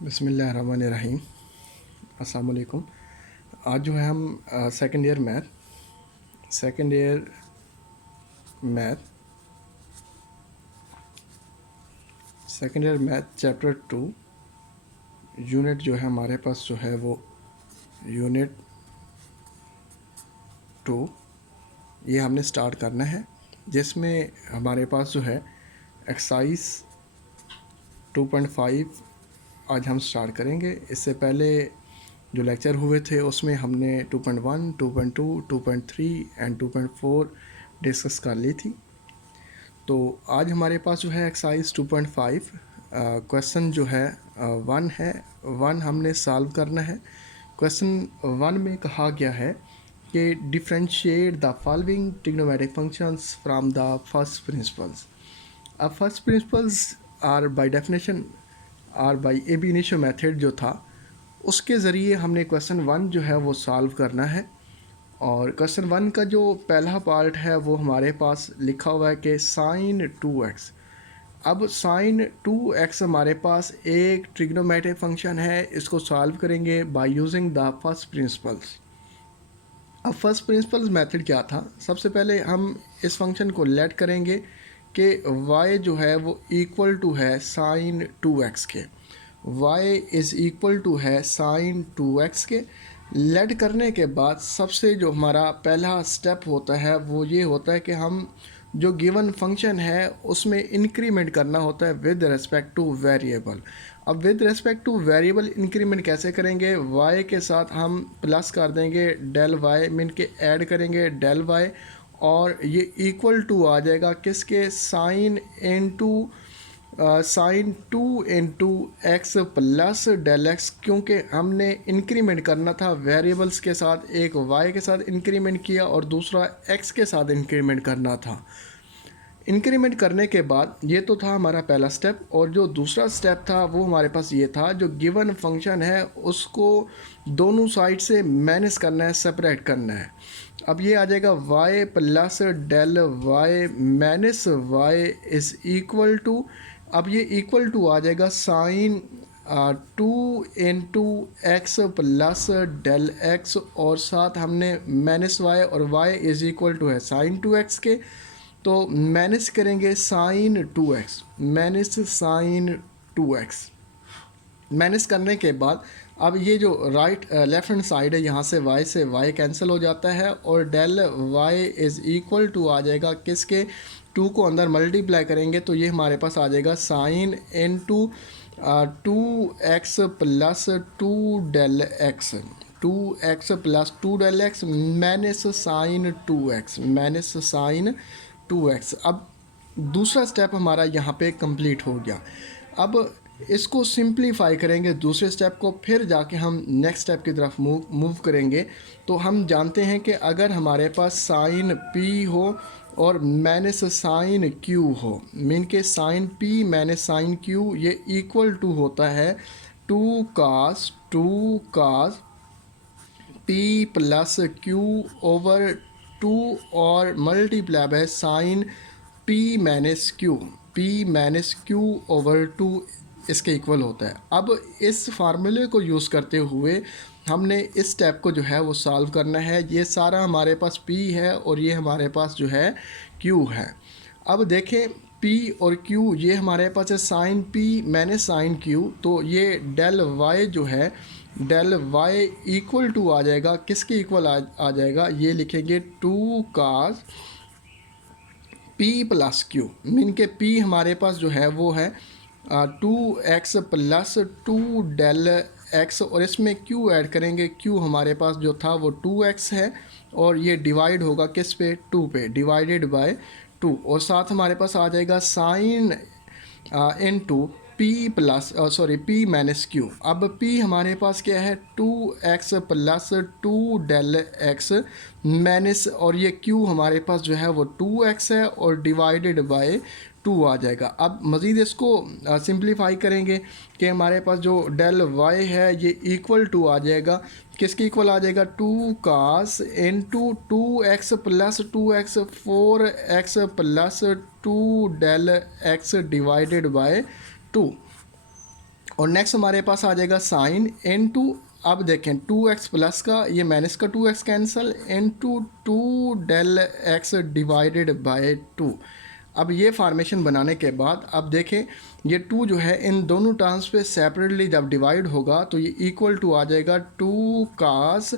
बिस्मिल्लाहिर्रहमानिर्रहीम। अस्सलाम वालेकुम। आज जो है हम second year math chapter 2 unit जो है हमारे पास जो है वो यूनिट 2 ये हमने स्टार्ट करना है, जिसमें हमारे पास जो है एक्सरसाइज 2.5 आज हम स्टार्ट करेंगे। इससे पहले जो लेक्चर हुए थे उसमें हमने 2.1, 2.2, 2.3 एंड 2.4 डिस्कस कर ली थी। तो आज हमारे पास जो है एक्सरसाइज 2.5 क्वेश्चन जो है 1 है। 1 हमने सॉल्व करना है। क्वेश्चन 1 में कहा गया है कि differentiate the following trigonometric functions from the first principles. अब first principles are by definition or by ab initio method जो था उसके ज़रिए हमने क्वेश्चन 1 जो है वो सॉल्व करना है। और क्वेश्चन 1 का जो पहला पार्ट है वो हमारे पास लिखा हुआ है कि साइन 2x। अब साइन 2x हमारे पास एक ट्रिग्नोमेट्रिक फंक्शन है, इसको सॉल्व करेंगे by using the first principles. अब फर्स्ट प्रिंसिपल्स मेथड क्या था? सबसे पहले हम इस फंक्शन को लेट करेंगे कि y जो है वो इक्वल टू है साइन 2x के। y इज़ इक्वल टू है साइन 2x के। लेट करने के बाद सबसे जो हमारा पहला स्टेप होता है वो ये होता है कि हम जो गिवन फंक्शन है उसमें इंक्रीमेंट करना होता है विद रिस्पेक्ट टू वेरिएबल। अब with respect to variable increment कैसे करेंगे? y के साथ हम प्लस कर देंगे डेल y, मीन के ऐड करेंगे डेल y, और ये इक्वल टू आ जाएगा किसके? Sine 2 into x plus del x, क्योंकि हमने इंक्रीमेंट करना था वेरिएबल्स के साथ। एक y के साथ इंक्रीमेंट किया और दूसरा x के साथ इंक्रीमेंट करना था। इंक्रीमेंट करने के बाद ये तो था हमारा पहला स्टेप, और जो दूसरा स्टेप था वो हमारे पास ये था, जो गिवन फंक्शन है उसको दोनों साइड से माइनस करना है, सेपरेट करना है। अब ये आ जाएगा y plus del y minus y is equal to, अब ये इक्वल टू आ जाएगा sine 2 into x plus del x, और साथ हमने माइनस y, और y इज़ इक्वल टू है साइन 2x के। तो माइनस करेंगे sign 2x, minus sine 2x। Minus करने के बाद अब ये जो लेफ्ट हैंड साइड है यहाँ से y कैंसिल हो जाता है, और del y is equal to आ जाएगा किसके? 2 को अंदर मल्टीप्लाई करेंगे तो ये हमारे पास आ जाएगा sine into 2x plus 2 del x, 2x plus 2 del x minus sine 2x, minus sine 2x। अब दूसरा स्टेप हमारा यहाँ पे कंप्लीट हो गया। अब इसको सिंप्लीफाई करेंगे दूसरे स्टेप को, फिर जाके हम नेक्स्ट स्टेप की तरफ मूव करेंगे। तो हम जानते हैं कि अगर हमारे पास साइन p हो और माइनस साइन q हो, मीन के sine p minus sine q, ये इक्वल टू होता है 2 cos p plus q over 2, और multiply by sine p minus q over 2 इसके इक्वल होता है। अब इस फार्मूले को यूज़ करते हुए हमने इस स्टेप को जो है वो सॉल्व करना है। ये सारा हमारे पास p है और ये हमारे पास जो है q है। अब देखें p और q ये हमारे पास है sine p minus sine q, तो ये डेल y जो है डेल y इक्वल टू आ जाएगा किसके इक्वल आ जाएगा? ये लिखेंगे 2 cos p plus q, mean के p हमारे पास जो है वो है 2x प्लस 2 डेल x, और इसमें q ऐड करेंगे। q हमारे पास जो था वो 2x है, और ये डिवाइड होगा किस पे? 2 पे, डिवाइडेड बाय 2, और साथ हमारे पास आ जाएगा sine into p minus q। अब p हमारे पास क्या है? 2x plus 2 del x minus, और ये q हमारे पास जो है वो 2x है और डिवाइडेड बाय 2 आ जाएगा। अब मज़ीद इसको सिंप्लीफाई करेंगे कि हमारे पास जो डेल y है ये इक्वल टू आ जाएगा किसके इक्वल आ जाएगा? 2 cos into 2x plus 2x 4x plus 2 del x divided by 2, और नेक्स्ट हमारे पास आ जाएगा साइन एन टू, अब देखें 2x प्लस का ये माइनस का 2x cancel into 2 del x divided by 2। अब ये फार्मेशन बनाने के बाद अब देखें ये 2 जो है इन दोनों टर्म्स पे सेपरेटली जब डिवाइड होगा तो ये इक्वल टू आ जाएगा 2 कास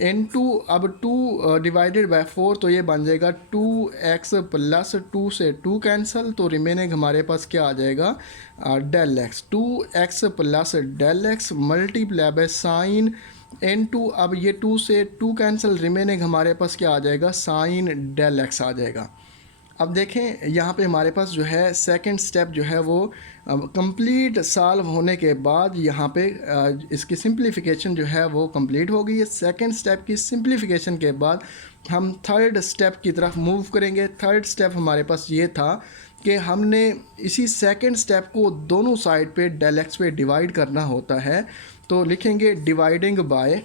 इनटू अब 2 डिवाइडेड बाय 4 तो ये बन जाएगा 2x प्लस 2 से 2 कैंसिल तो रिमेनिंग हमारे पास क्या आ जाएगा del x 2x plus del x multiply by sine into अब ये 2 से 2 कैंसिल रिमेनिंग हमारे पास क्या आ जाएगा साइन डेल एक्स आ जाएगा। अब देखें यहाँ पे हमारे पास जो है सेकंड स्टेप जो है वो कंप्लीट सॉल्व होने के बाद यहाँ पे इसकी सिंप्लीफिकेशन जो है वो कंप्लीट हो गई है। सेकंड स्टेप की सिंप्लीफिकेशन के बाद हम थर्ड स्टेप की तरफ मूव करेंगे। थर्ड स्टेप हमारे पास ये था कि हमने इसी सेकंड स्टेप को दोनों साइड पे डेल एक्स पे डिवाइड करना होता है। तो लिखेंगे डिवाइडिंग बाय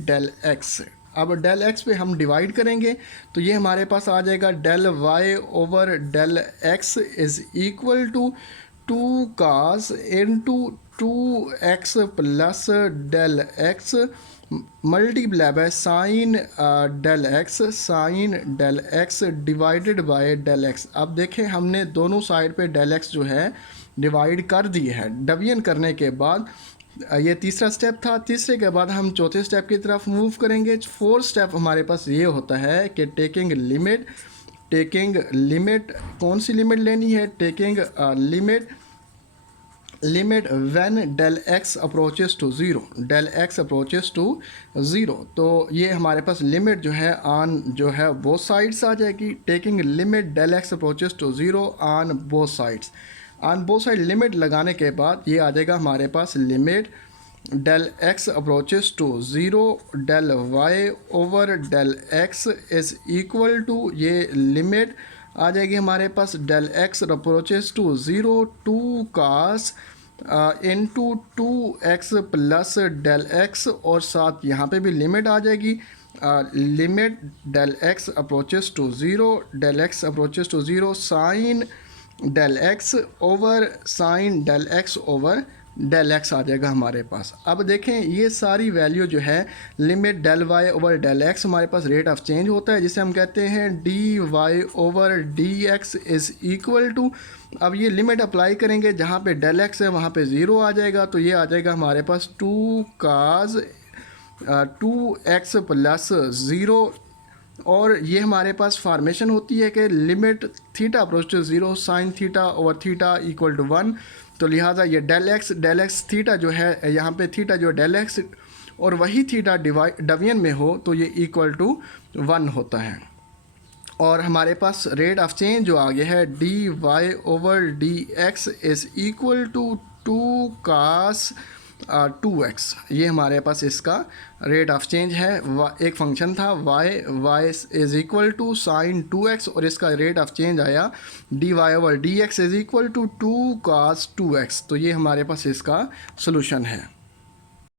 डेल एक्स। अब डेल एक्स पे हम डिवाइड करेंगे तो ये हमारे पास आ जाएगा del Y over del x is equal to 2 cos into 2x plus del x multiply by sine del x divided by del x. अब देखें हमने दोनों साइड पे डेल एक्स जो है डिवाइड कर दी है। डिवीजन करने के बाद ये तीसरा स्टेप था। तीसरे के बाद हम चौथे स्टेप की तरफ मूव करेंगे। फोर्थ स्टेप हमारे पास ये होता है कि टेकिंग लिमिट कौन सी लिमिट लेनी है, taking limit when del x approaches to zero. तो ये हमारे पास लिमिट जो है ऑन जो है बोथ साइड्स आ जाएगी। Taking limit del x approaches to zero on both sides. On both side limit लगाने के बाद ये आ जाएगा हमारे पास limit del x approaches to zero del Y over del x is equal to ये लिमिट आ जाएगी हमारे पास del x approaches to zero 2 cos into 2x plus del x और साथ यहाँ पे भी लिमिट आ जाएगी limit del x approaches to zero sine del X over del X आ जाएगा हमारे पास। अब देखें ये सारी वैल्यू जो है limit del Y over del x हमारे पास रेट ऑफ चेंज होता है जिसे हम कहते हैं d y over d x is equal to. अब ये लिमिट अप्लाई करेंगे जहाँ पे डेल एक्स है वहाँ पे ज़ीरो आ जाएगा तो ये आ जाएगा हमारे पास 2 काज 2x प्लस ज़ीरो और ये हमारे पास फार्मेशन होती है कि limit theta approach to zero sine theta over theta equal to 1। तो लिहाजा ये डेल एक्स थीटा जो है यहाँ पे थीटा जो डेल एक्स और वही थीटा डिवीजन में हो तो ये इक्वल टू 1 होता है। और हमारे पास रेट ऑफ चेंज जो आ गया है d y over d x is equal to 2 cos 2x। ये हमारे पास इसका रेट ऑफ चेंज है। एक फंक्शन था y is equal to sine 2x और इसका रेट ऑफ चेंज आया d y over d x is equal to 2 cos 2x। तो ये हमारे पास इसका सोल्यूशन है।